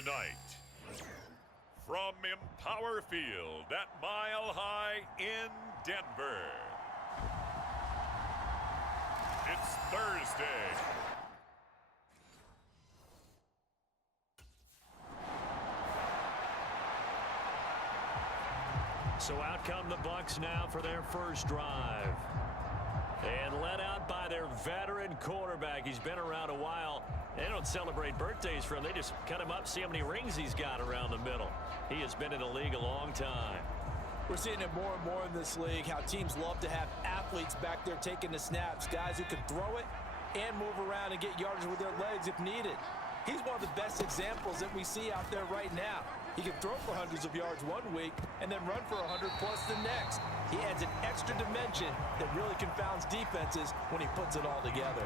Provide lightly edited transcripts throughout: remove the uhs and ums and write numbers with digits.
Tonight, from Empower Field at Mile High in Denver, it's Thursday. So out come the Bucs now for their first drive. And led out by their veteran quarterback. He's been around a while. They don't celebrate birthdays for him. They just cut him up, see how many rings he's got around the middle. He has been in the league a long time. We're seeing it more and more in this league, how teams love to have athletes back there taking the snaps, guys who can throw it and move around and get yardage with their legs if needed. He's one of the best examples that we see out there right now. He can throw for hundreds of yards one week and then run for 100+ the next. He adds an extra dimension that really confounds defenses when he puts it all together.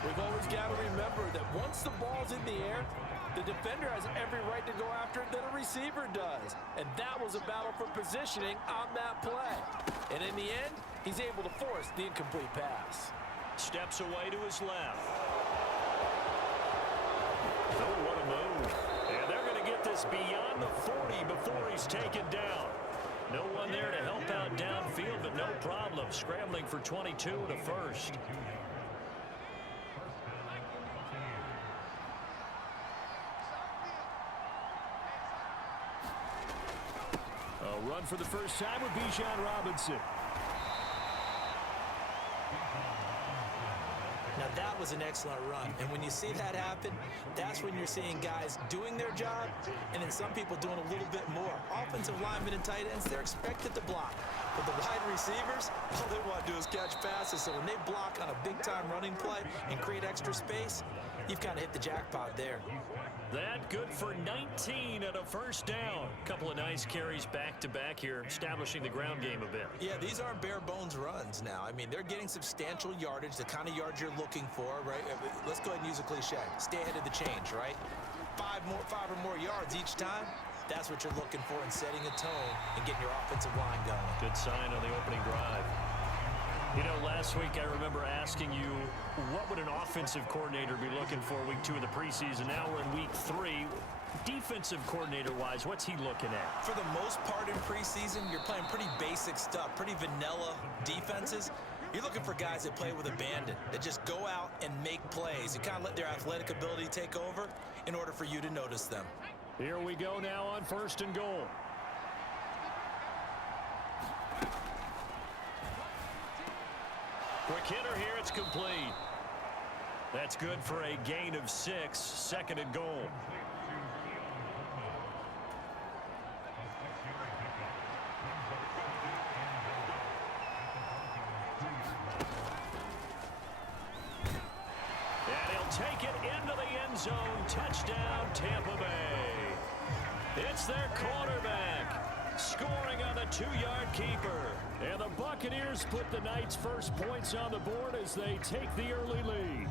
We've always got to remember that once the ball's in the air, the defender has every right to go after it that a receiver does. And that was a battle for positioning on that play. And in the end, he's able to force the incomplete pass. Steps away to his left. Oh, what a move. And they're going to get this beyond the 40 before he's taken down. No one there to help out downfield, but no problem. Scrambling for 22 and a first. A run for the first time with Bijan Robinson. Now that was an excellent run, and when you see that happen, that's when you're seeing guys doing their job, and then some people doing a little bit more. Offensive linemen and tight ends, they're expected to block. But the wide receivers, all they want to do is catch passes, so when they block on a big-time running play and create extra space, you've kind of hit the jackpot there. That good for 19 and a first down. Couple of nice carries back-to-back here, establishing the ground game a bit. Yeah, these aren't bare-bones runs now. I mean, they're getting substantial yardage, the kind of yards you're looking for, right? Let's go ahead and use a cliche. Stay ahead of the change, right? Five or more yards each time. That's what you're looking for in setting a tone and getting your offensive line going. Good sign on the opening drive. You know, last week I remember asking you, what would an offensive coordinator be looking for week 2 of the preseason? Now we're in week 3. Defensive coordinator-wise, what's he looking at? For the most part in preseason, you're playing pretty basic stuff, pretty vanilla defenses. You're looking for guys that play with abandon, that just go out and make plays. You kind of let their athletic ability take over in order for you to notice them. Here we go now on 1st and goal. Quick hitter here, it's complete. That's good for a gain of 6, 2nd and goal. And he'll take it into the end zone. Touchdown, Tampa Bay. It's their quarterback scoring on the 2-yard keeper. And the Buccaneers put the night's first points on the board as they take the early lead.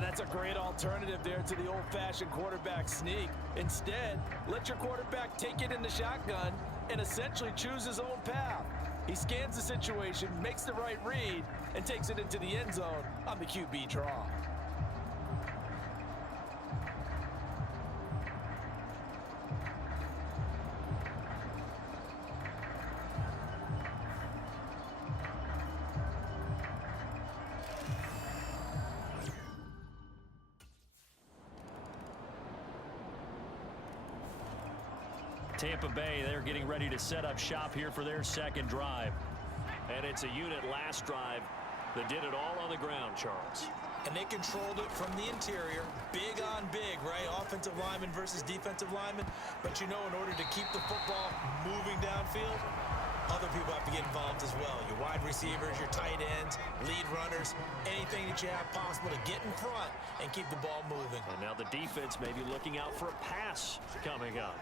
That's a great alternative there to the old-fashioned quarterback sneak. Instead, let your quarterback take it in the shotgun and essentially choose his own path. He scans the situation, makes the right read, and takes it into the end zone on the QB draw. Tampa Bay, they're getting ready to set up shop here for their second drive. And it's a unit last drive that did it all on the ground, Charles. And they controlled it from the interior, big on big, right? Offensive lineman versus defensive lineman. But you know, in order to keep the football moving downfield, other people have to get involved as well. Your wide receivers, your tight ends, lead runners, anything that you have possible to get in front and keep the ball moving. And now the defense may be looking out for a pass coming up.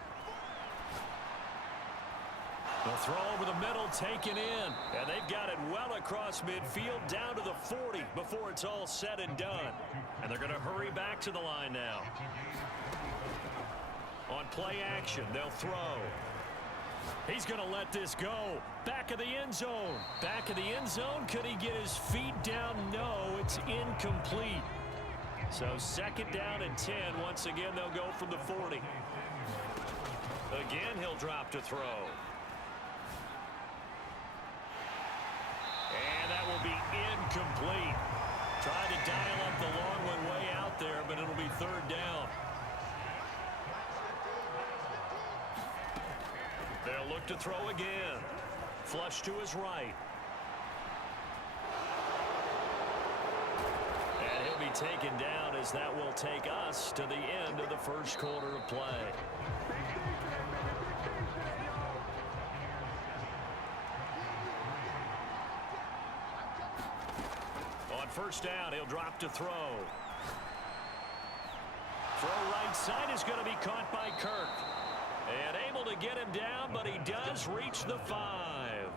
The throw over the middle, taken in. And they've got it well across midfield, down to the 40 before it's all said and done. And they're going to hurry back to the line now. On play action, they'll throw. He's going to let this go. Back of the end zone. Back of the end zone. Could he get his feet down? No, it's incomplete. So 2nd down and 10. Once again, they'll go from the 40. Again, he'll drop to throw. And that will be incomplete. Tried to dial up the long one way out there, but it'll be 3rd down. They'll look to throw again. Flush to his right. And he'll be taken down as that will take us to the end of the first quarter of play. On 1st down, he'll drop to throw. Throw right side is going to be caught by Kirk. And able to get him down, but he does reach the 5.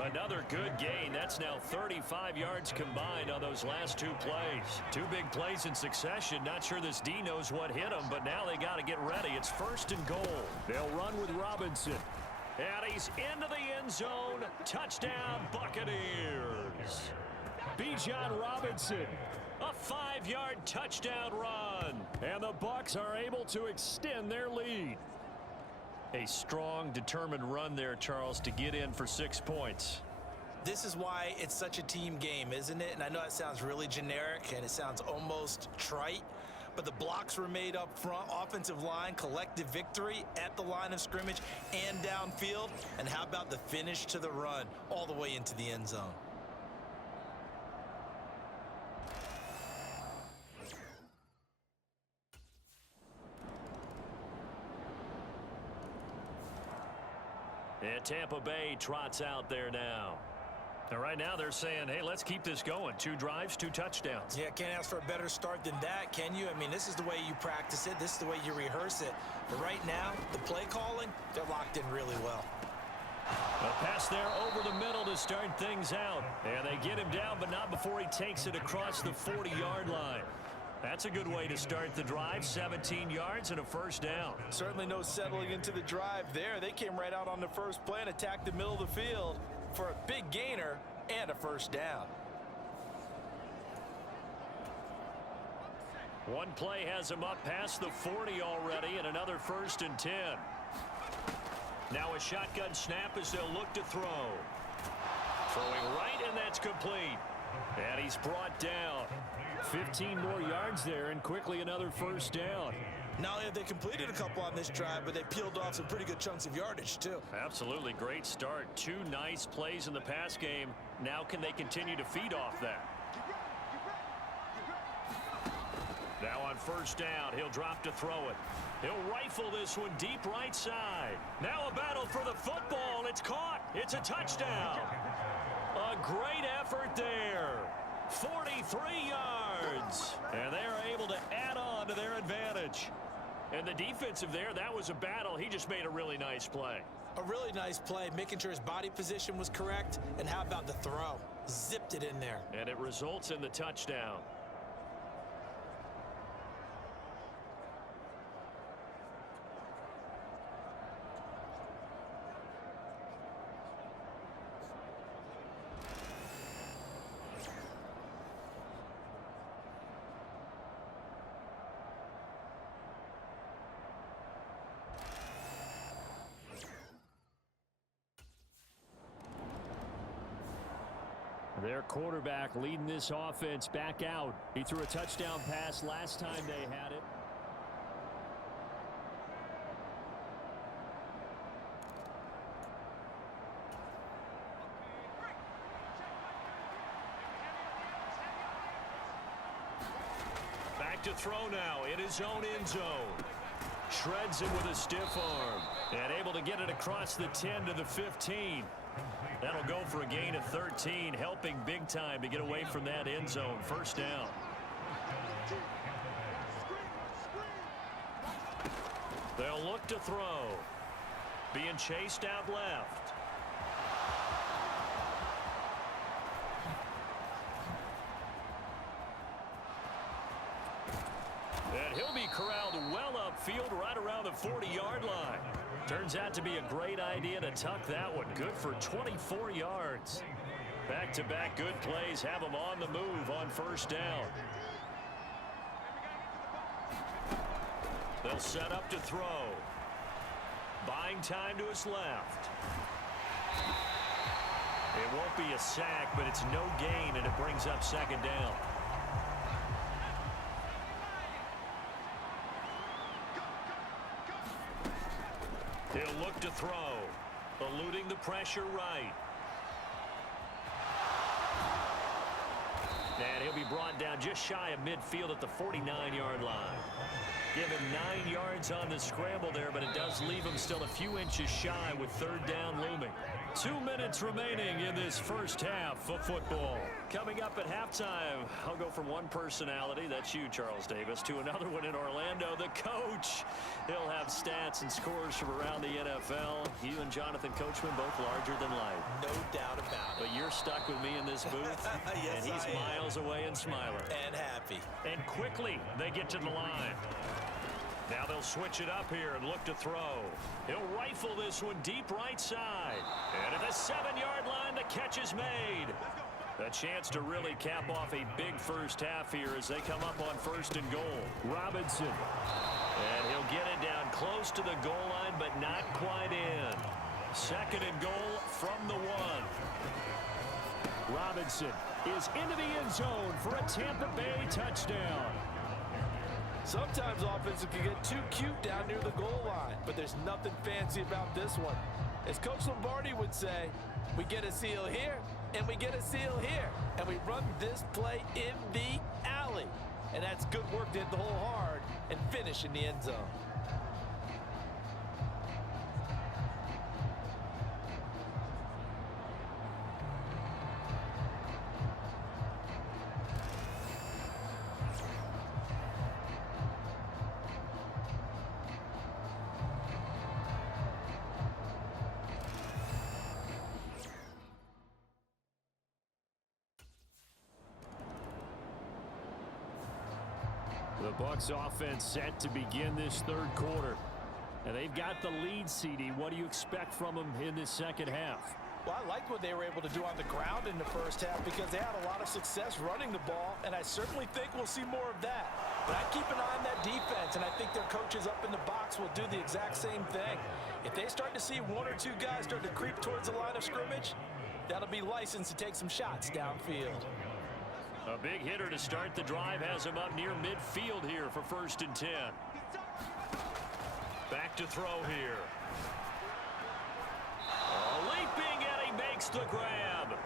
Another good gain. That's now 35 yards combined on those last 2 plays. 2 big plays in succession. Not sure this D knows what hit him, but now they got to get ready. It's 1st and goal. They'll run with Robinson. And he's into the end zone. Touchdown, Buccaneers. Bijan Robinson. A 5-yard touchdown run. And the Bucs are able to extend their lead. A strong, determined run there, Charles, to get in for 6 points. This is why it's such a team game, isn't it? And I know it sounds really generic and it sounds almost trite, but the blocks were made up front, offensive line, collective victory at the line of scrimmage and downfield. And how about the finish to the run all the way into the end zone? And Tampa Bay trots out there now. And right now they're saying, hey, let's keep this going. 2 drives, 2 touchdowns. Yeah, can't ask for a better start than that, can you? I mean, this is the way you practice it. This is the way you rehearse it. But right now, the play calling, they're locked in really well. A pass there over the middle to start things out. And they get him down, but not before he takes it across the 40-yard line. That's a good way to start the drive. 17 yards and a 1st down. Certainly no settling into the drive there. They came right out on the first play and attacked the middle of the field for a big gainer and a 1st down. One play has him up past the 40 already, and another 1st and 10. Now a shotgun snap as they'll look to throw. Throwing right, and that's complete. And he's brought down. 15 more yards there, and quickly another 1st down. Not only have they completed a couple on this drive, but they peeled off some pretty good chunks of yardage, too. Absolutely great start. 2 nice plays in the pass game. Now can they continue to feed off that? Now on 1st down, he'll drop to throw it. He'll rifle this one deep right side. Now a battle for the football. It's caught. It's a touchdown. A great effort there. 43 yards. And they are able to add on to their advantage. And the defensive there, that was a battle. He just made a really nice play. A really nice play, making sure his body position was correct. And how about the throw? Zipped it in there. And it results in the touchdown. Their quarterback leading this offense back out. He threw a touchdown pass last time they had it. Back to throw now in his own end zone. Shreds him with a stiff arm. And able to get it across the 10 to the 15. That'll go for a gain of 13, helping big time to get away from that end zone. 1st down. They'll look to throw. Being chased out left. And he'll be corralled well upfield right around the 40-yard line. Turns out to be a great idea to tuck that one. Good for 24 yards. Back-to-back good plays have them on the move on 1st down. They'll set up to throw. Buying time to his left. It won't be a sack, but it's no gain, and it brings up second down. He'll look to throw, eluding the pressure right. And he'll be brought down just shy of midfield at the 49-yard line. Give him 9 yards on the scramble there, but it does leave him still a few inches shy with third down looming. 2 minutes remaining in this first half of football. Coming up at halftime, I'll go from one personality, that's you, Charles Davis, to another one in Orlando, the coach. He'll have stats and scores from around the NFL. You and Jonathan Coachman both larger than life. No doubt about it. But you're stuck with me in this booth, yes, and he's miles away and smiling. And happy. And quickly, they get to the line. Now they'll switch it up here and look to throw. He'll rifle this one deep right side. And at the 7-yard line, the catch is made. A chance to really cap off a big first half here as they come up on 1st and goal. Robinson. And he'll get it down close to the goal line, but not quite in. 2nd and goal from the 1. Robinson is into the end zone for a Tampa Bay touchdown. Sometimes offenses can get too cute down near the goal line, but there's nothing fancy about this one. As Coach Lombardi would say, we get a seal here, and we get a seal here, and we run this play in the alley. And that's good work to hit the hole hard and finish in the end zone. The Bucs offense set to begin this 3rd quarter. And they've got the lead, CD. What do you expect from them in this second half? Well, I liked what they were able to do on the ground in the first half because they had a lot of success running the ball, and I certainly think we'll see more of that. But I keep an eye on that defense, and I think their coaches up in the box will do the exact same thing. If they start to see 1 or 2 guys start to creep towards the line of scrimmage, that'll be licensed to take some shots downfield. A big hitter to start the drive has him up near midfield here for 1st and 10. Back to throw here. Leaping, and he makes the grab.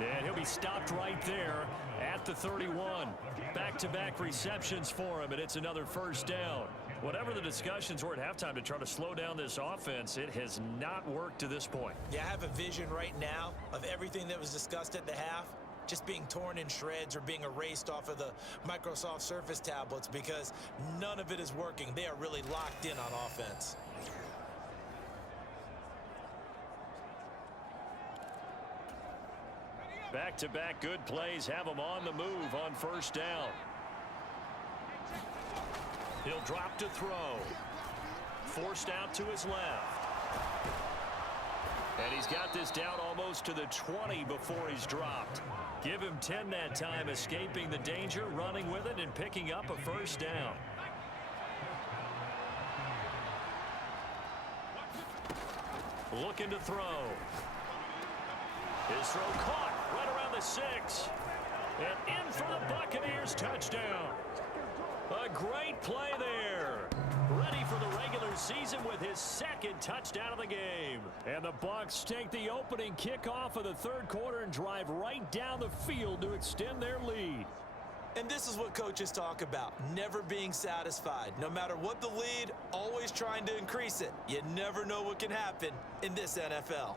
And he'll be stopped right there at the 31. Back-to-back receptions for him, and it's another 1st down. Whatever the discussions were at halftime to try to slow down this offense, it has not worked to this point. Yeah, I have a vision right now of everything that was discussed at the half just being torn in shreds or being erased off of the Microsoft Surface tablets because none of it is working. They are really locked in on offense. Back-to-back good plays have him on the move on 1st down. He'll drop to throw. Forced out to his left. And he's got this down almost to the 20 before he's dropped. Give him 10 that time, escaping the danger, running with it, and picking up a 1st down. Looking to throw. His throw caught right around the 6. And in for the Buccaneers touchdown. A great play there. Ready for the regular season with his 2nd touchdown of the game. And the Bucs take the opening kickoff of the 3rd quarter and drive right down the field to extend their lead. And this is what coaches talk about, never being satisfied. No matter what the lead, always trying to increase it. You never know what can happen in this NFL.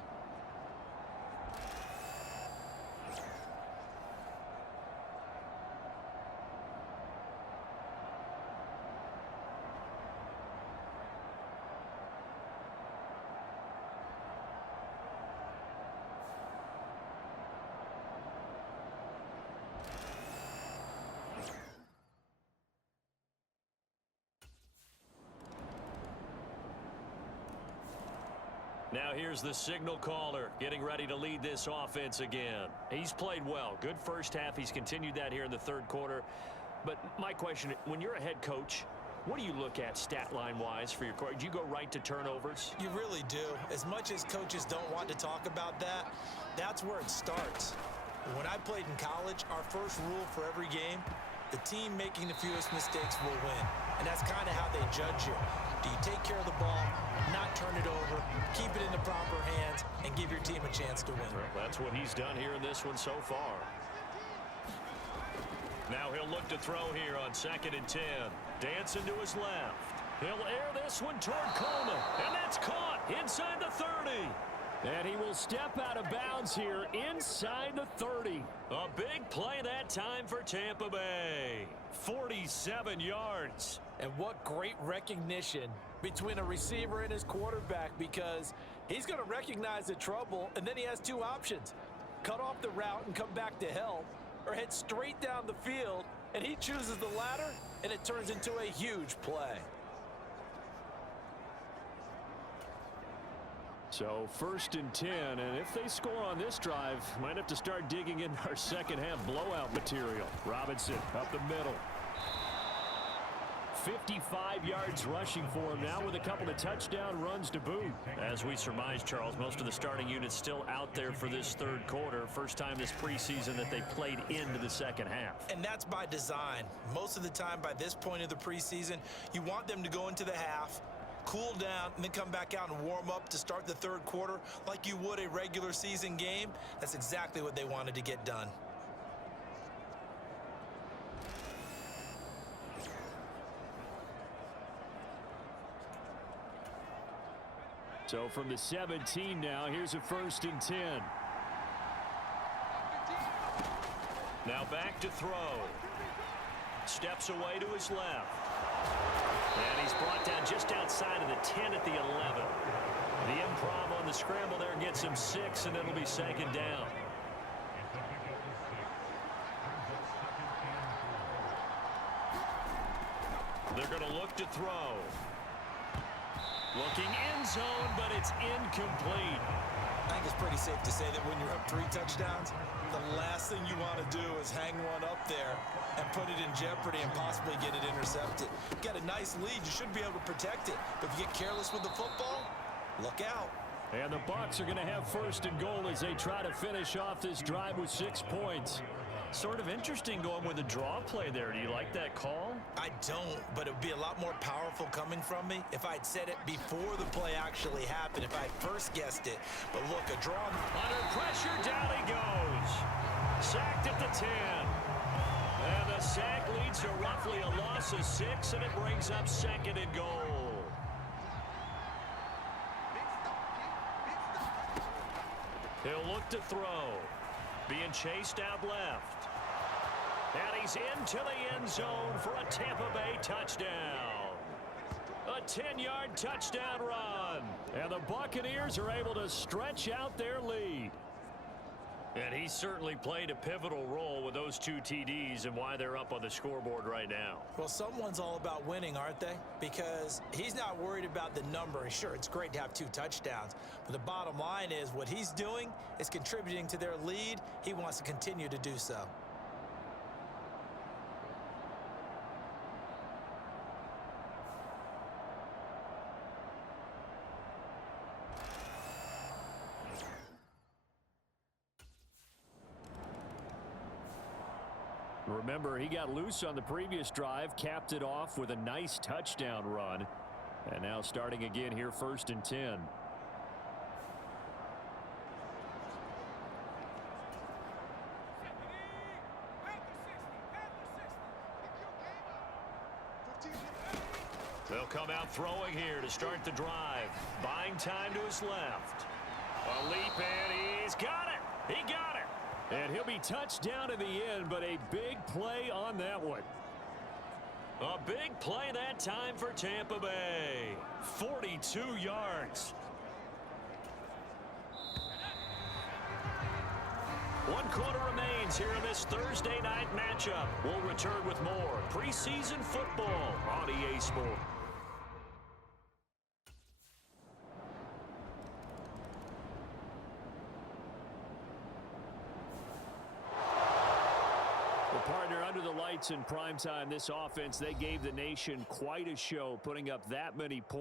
Now here's the signal caller getting ready to lead this offense again. He's played well. Good first half. He's continued that here in the 3rd quarter. But my question, when you're a head coach, What do you look at stat line-wise for your quarterback? Do you go right to turnovers? You really do. As much as coaches don't want to talk about that, that's where it starts. When I played in college, our first rule for every game, the team making the fewest mistakes will win. And that's kind of how they judge you. Do you take care of the ball, not turn it over, keep it in the proper hands, and give your team a chance to win? Well, that's what he's done here in this one so far. Now he'll look to throw here on 2nd and 10. Dancing to his left. He'll air this one toward Coleman. And that's caught inside the 30. And he will step out of bounds here inside the 30. A big play that time for Tampa Bay. 47 yards. And what great recognition between a receiver and his quarterback, because he's going to recognize the trouble, and then he has two options. Cut off the route and come back to help, or head straight down the field, and he chooses the latter, and it turns into a huge play. So 1st and 10, and if they score on this drive, might have to start digging in our second half blowout material. Robinson up the middle. 55 yards rushing for him now with a couple of touchdown runs to boot. As we surmise, Charles, most of the starting units still out there for this third quarter. First time this preseason that they played into the second half. And that's by design. Most of the time by this point of the preseason, you want them to go into the half, cool down, and then come back out and warm up to start the third quarter like you would a regular season game. That's exactly what they wanted to get done. So from the 17 now, here's a 1st and 10. Now back to throw. Steps away to his left. And he's brought down just outside of the 10 at the 11. The improv on the scramble there gets him 6, and it'll be 2nd down. They're going to look to throw. Looking end zone, but it's incomplete. I think it's pretty safe to say that when you're up 3 touchdowns, the last thing you want to do is hang one up there and put it in jeopardy and possibly get it intercepted. You got a nice lead. You should be able to protect it. But if you get careless with the football, look out. And the Bucs are going to have 1st and goal as they try to finish off this drive with 6 points. Sort of interesting going with a draw play there. Do you like that call? I don't, but it would be a lot more powerful coming from me if I'd said it before the play actually happened, if I first guessed it. But look, a draw. Under pressure, down he goes. Sacked at the 10. And the sack leads to roughly a loss of 6, and it brings up 2nd and goal. He'll look to throw. Being chased out left. And he's into the end zone for a Tampa Bay touchdown. A 10-yard touchdown run. And the Buccaneers are able to stretch out their lead. And he certainly played a pivotal role with those 2 TDs and why they're up on the scoreboard right now. Well, someone's all about winning, aren't they? Because he's not worried about the number. Sure, it's great to have 2 touchdowns. But the bottom line is what he's doing is contributing to their lead. He wants to continue to do so. Remember, he got loose on the previous drive, capped it off with a nice touchdown run. And now starting again here, 1st and 10. They'll come out throwing here to start the drive. Buying time to his left. A leap, and he's got it. He got it. And he'll be touched down in the end, but a big play on that one. A big play that time for Tampa Bay. 42 yards. 1 quarter remains here in this Thursday night matchup. We'll return with more preseason football on EA Sports. The Partner, under the lights in primetime, this offense, they gave the nation quite a show, putting up that many points.